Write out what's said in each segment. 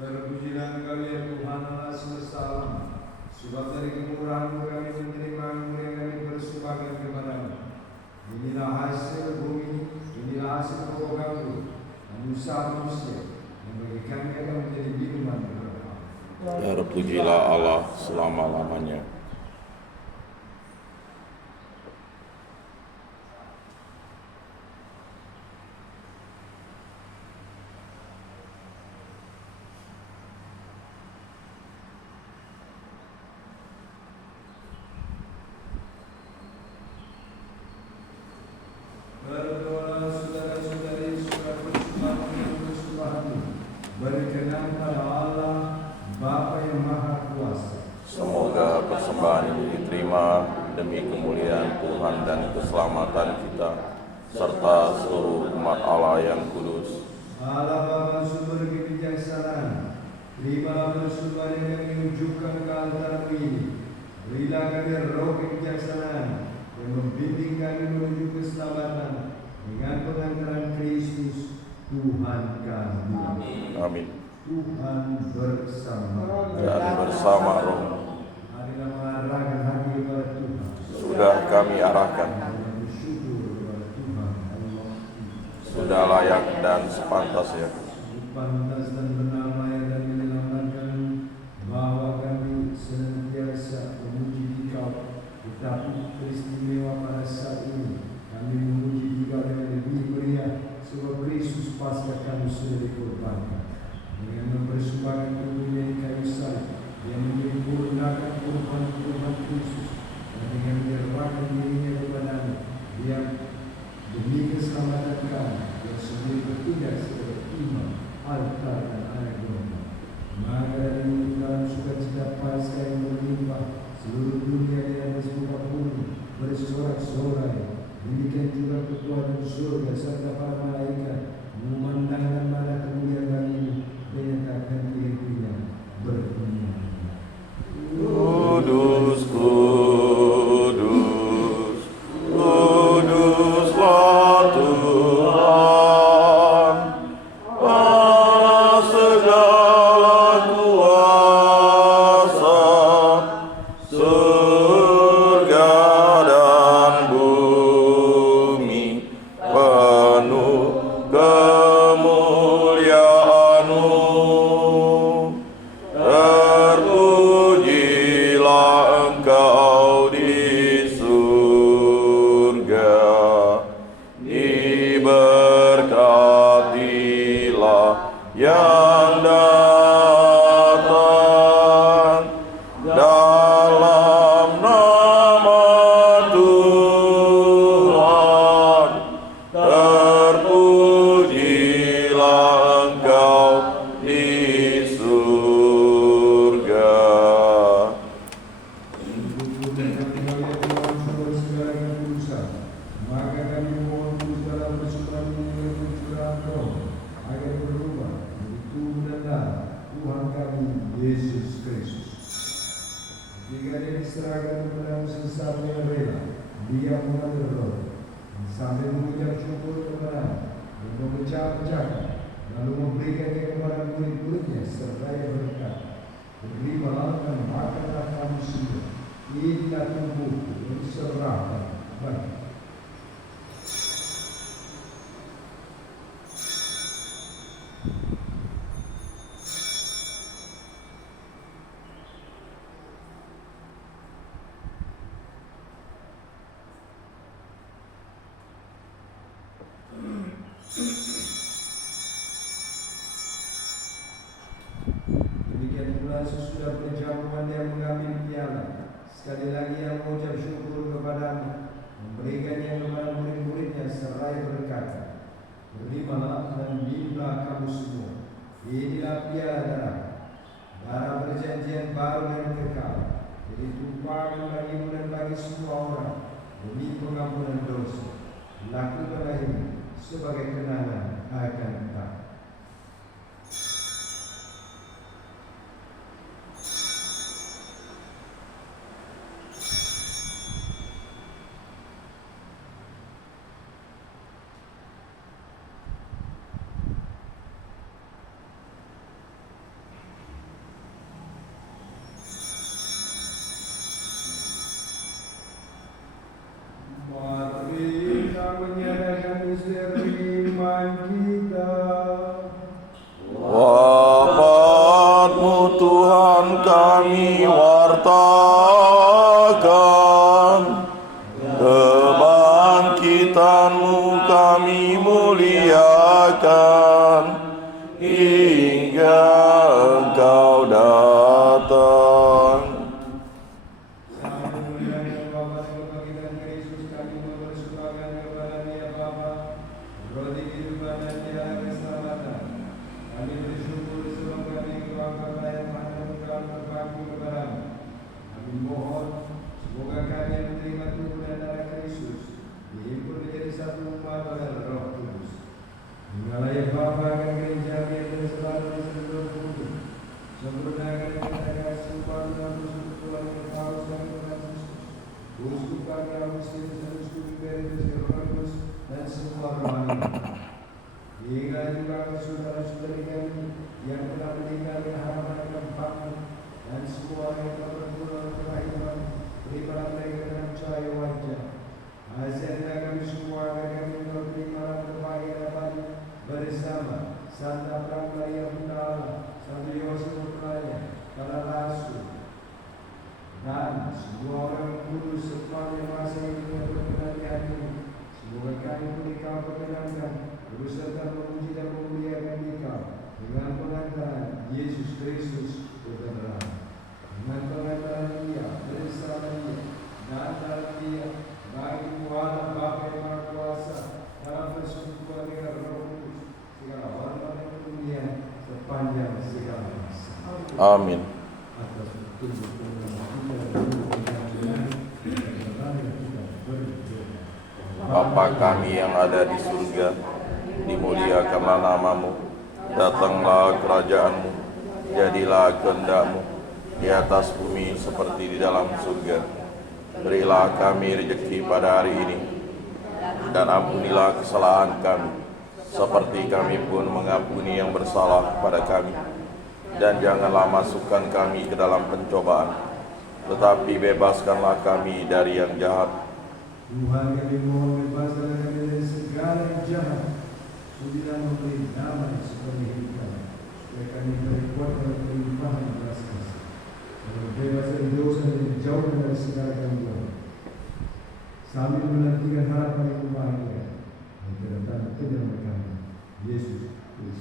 Terpujilah Engkau ya Tuhan Allah semesta alam. Sebab dari kemurahan-Mu kami menerima anugerah yang kami persembahkan kepadamu. Inilah hasil bumi, inilah hasil pokok kami dan usaha manusia yang bagi kami akan menjadi minuman berkah. Terpujilah Allah selama-lamanya. Berdoa saudara-saudari surat persembahan yang persembahan berkenan pada Allah Bapa yang Maha Kuasa. Semoga persembahan ini diterima demi kemuliaan Tuhan dan keselamatan kita, serta seluruh umat Allah yang kudus. Allah Bapa sumber kebijaksanaan, terimalah persembahan yang kami ujungkan ke altar ini. Berilah kami roh kebijaksanaan yang membimbing kami menuju keselamatan dengan pengantaran Kristus Tuhan kami. Amin. Tuhan bersama Dan bersama roh marilah mengarahkan hati kepada Tuhan. sudah kami arahkan, Dan bersyukur kepada Tuhan Allah. sudah layak dan sepantasnya. Pantas dan benar layak dan menyelamatkan bahwa kami senantiasa memuji Dikau, tetapi peristimewa pada saat ini kami memuji Dikau dengan lebih meriah, sebab Kristus Paskah kami sudah dikorbankan dengan mempersembahkan tubuhnya di kayu salib yang menyempurnakan korban-korban Kristus, dan dengan menyerahkan dirinya kepadamu yang demi keselamatan kami yang sendiri bertindak sebagai imam, altar dan anak domba. Maka dari dalam sukacita Paskah yang berlimpah, seluruh dunia di atas muka bumi bersorak-sorai. Demikian juga kekuatan surga serta para malaikat memandangkan pada kemuliaan ini, menyatakan dirinya berbunyi. Kudus, kudus, kuduslah Tuhan, Allah segala kuasa, surga dan bumi penuh kemuliaan-Mu. Terpujilah Engkau di surga, diberkatilah yang datang dalam nama Tuhan. Terpujilah Engkau di surga. Maka kami mohon dalam persembahan ini dengan pencurahan Roh agar berubah menjadi tubuh dan darah Tuhan kami Yesus Kristus. Jika dia diserahkan kepada sesama yang rela, dia mengambil roh sambil mengucap syukur kepada dan memecah-pecahkan, lalu memberikannya kepada murid-muridnya seraya berkata, "Terimalah dan makanlah kamu semua. Inilah tubuhku yang diserahkan bagi." Demikian pula sesudah perjamuan dia mengambil piala, sekali lagi ia mengucap syukur kepadamu, memberikannya kepada murid-muridnya seraya berkata, "Terimalah dan minumlah kamu semua. Inilah piala darah perjanjian baru dan kekal, jadi tumpahkan bagimu dan bagi semua orang demi pengampunan dosa. Lakukanlah ini sebagai kenangan akan Engkau." Wafat-Mu Tuhan kami wartakan, kebangkitan-Mu kami muliakan, hingga Engkau datang. saudara-saudari kami yang telah meninggal di hadapan Bapa dan semua yang telah berpulang kelahiran, berikanlah mereka dengan cahaya wajah. Hasilnya kami semua agar kami memberi malam kebahagiaan abadi bersama Santa Maria Bunda Allah, Santo Yosef Putranya, para rasul dan semua orang kudus sepanjang masa ini yang berkenan di hatimu. Semoga kami menikah perkenankan berserta memuji dan memuliakan Dikau dengan pengantaran Yesus Kristus Putra Allah, dengan pengantaran Dia bersama Dia dan dalam Dia bagi Allah Bapa yang Maha Kuasa dalam persekutuan dengan Roh Kudus segala hormat dan kemuliaan sepanjang segala masa. Amin. Atas petunjuk Bapa kami yang ada di surga, dimuliakanlah nama-Mu, datanglah kerajaan-Mu, jadilah kehendak-Mu di atas bumi seperti di dalam surga. Berilah kami rezeki pada hari ini, dan ampunilah kesalahan kami, seperti kami pun mengampuni yang bersalah pada kami. Dan janganlah masukkan kami ke dalam pencobaan, tetapi bebaskanlah kami dari yang jahat. Tuhan kami mohon bebaskan kami dari segala yang jahat, sudilah memberi damai seperti hidup kami, supaya kami berkuat dalam kelimpahan belas kasih, dan bebas dari dosa dan jauh dari segala gangguan, sambil menantikan harapan yang bahagia dan kedatangan penyelamat kami, Yesus Kristus.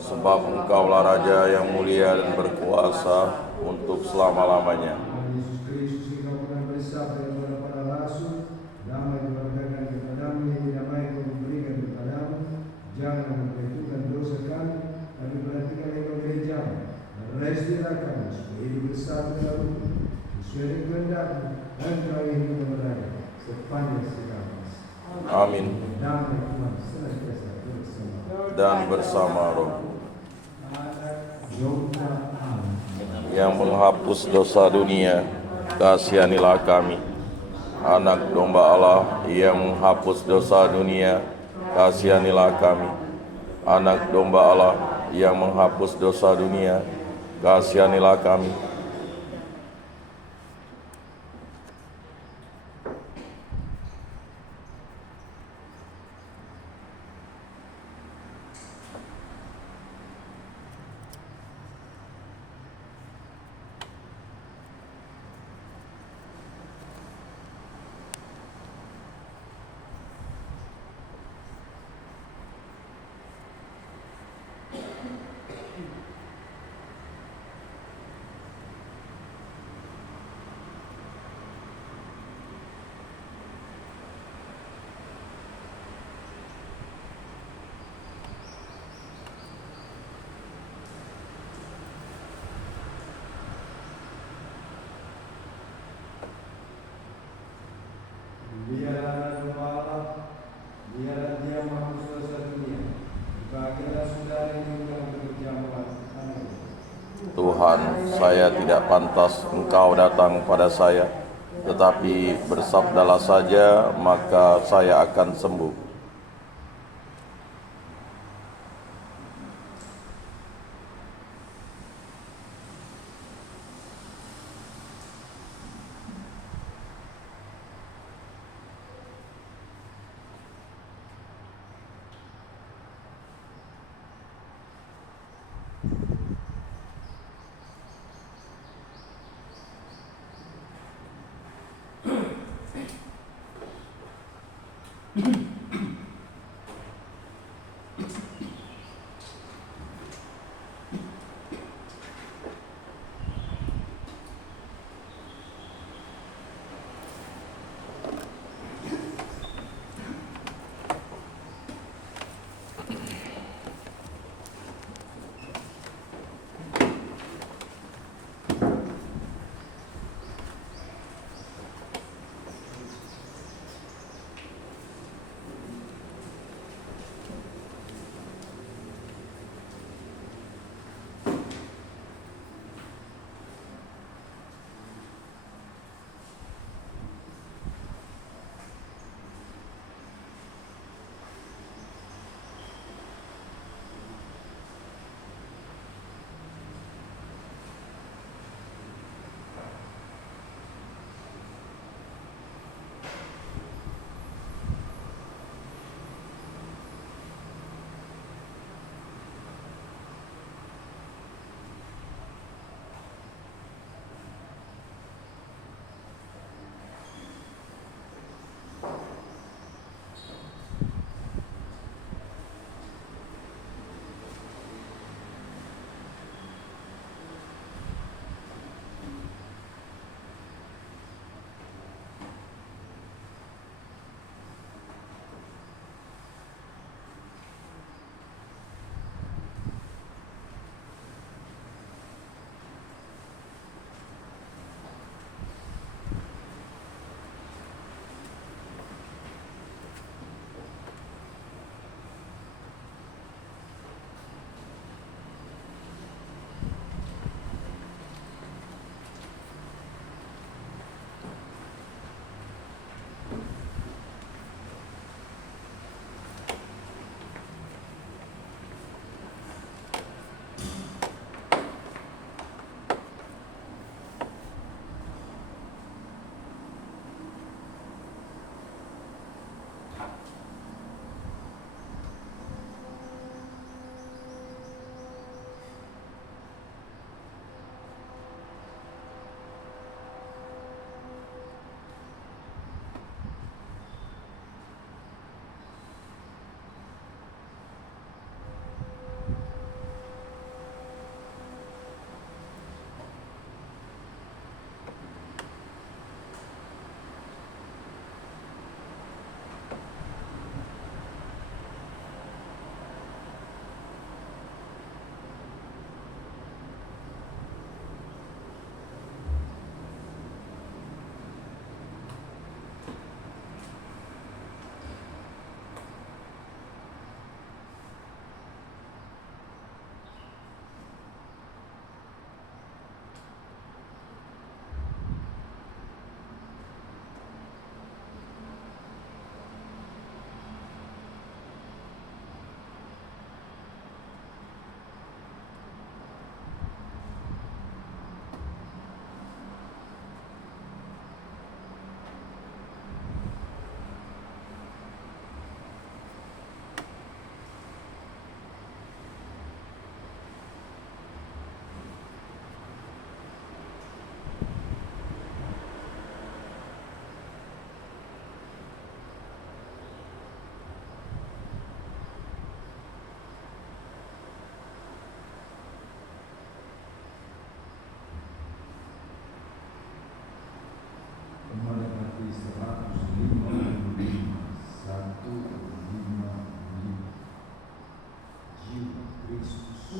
Sebab Engkaulah Raja yang mulia dan berkuasa untuk selama-lamanya. Yesus Kristus, Engkau pernah bersabda kepada para rasul, damai kepada kepadamu yang damai Kau memberikan kepadamu, jangan memperhitungkan dosa kami, tapi perhatikan Engkau gerejamu, dan restilah kami supaya hidup bersatu dalam sesuai dengan kehendak-Mu, dan Kau yang hidup berdaya sepanjang segala masa. Amin. Damai Tuhan senantiasa bersama Dan bersama Roh yang menghapus dosa dunia, kasihanilah kami. Anak domba Allah yang menghapus dosa dunia, kasihanilah kami. Anak domba Allah yang menghapus dosa dunia, kasihanilah kami. Biarlah Bapa, biarlah Dia menghapus dosa dunia. Bagilah saudara yang telah bekerja melakukan. Tuhan, saya tidak pantas Engkau datang pada saya, tetapi bersabdalah saja, maka saya akan sembuh.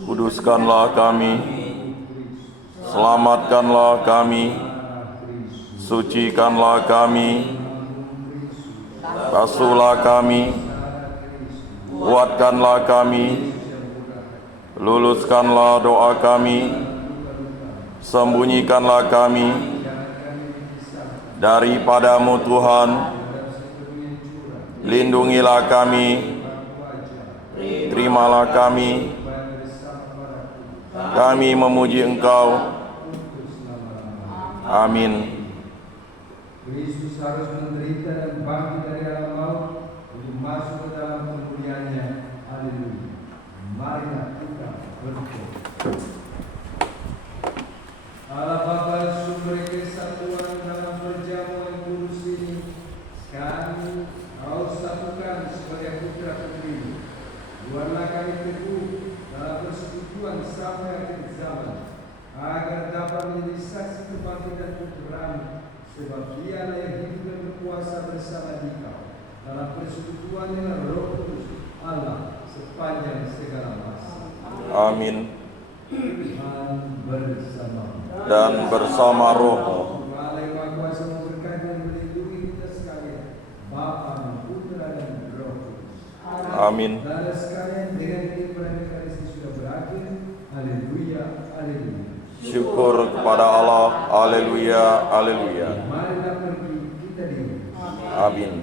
Kuduskanlah kami, selamatkanlah kami, sucikanlah kami, basuhlah kami, kuatkanlah kami, luluskanlah doa kami, sembunyikanlah kami daripadamu Tuhan, lindungilah kami, terimalah kami memuji Engkau. Amin. Kristus harus menderita dan bangkit dari alam maut untuk masuk ke dalam kemuliaan-Nya. Haleluya. Marilah kita berdoa. Allah Bapa, sumber kesatuan dalam perjamuan kudus ini, kami Kau satu putra putrimu. Buatlah kami teguh dalam persekutuan sampai akhir zaman, agar dapat menjadi saksi kebangkitan putramu, sebab Dialah yang hidup dan berkuasa bersama Dikau dalam persekutuan dengan Roh Kudus Allah sepanjang segala masa. Amin. Dan bersama rohmu. Allah yang Maha Kuasa memberkati dan melindungi kita sekalian, Bapa, Putra dan Roh Kudus. Amin. Dan sekalian dengan ibadah Ekaristi sudah berakhir. Haleluya, haleluya. Syukur kepada Allah. Haleluya, haleluya. Marilah pergi kita di. Amin.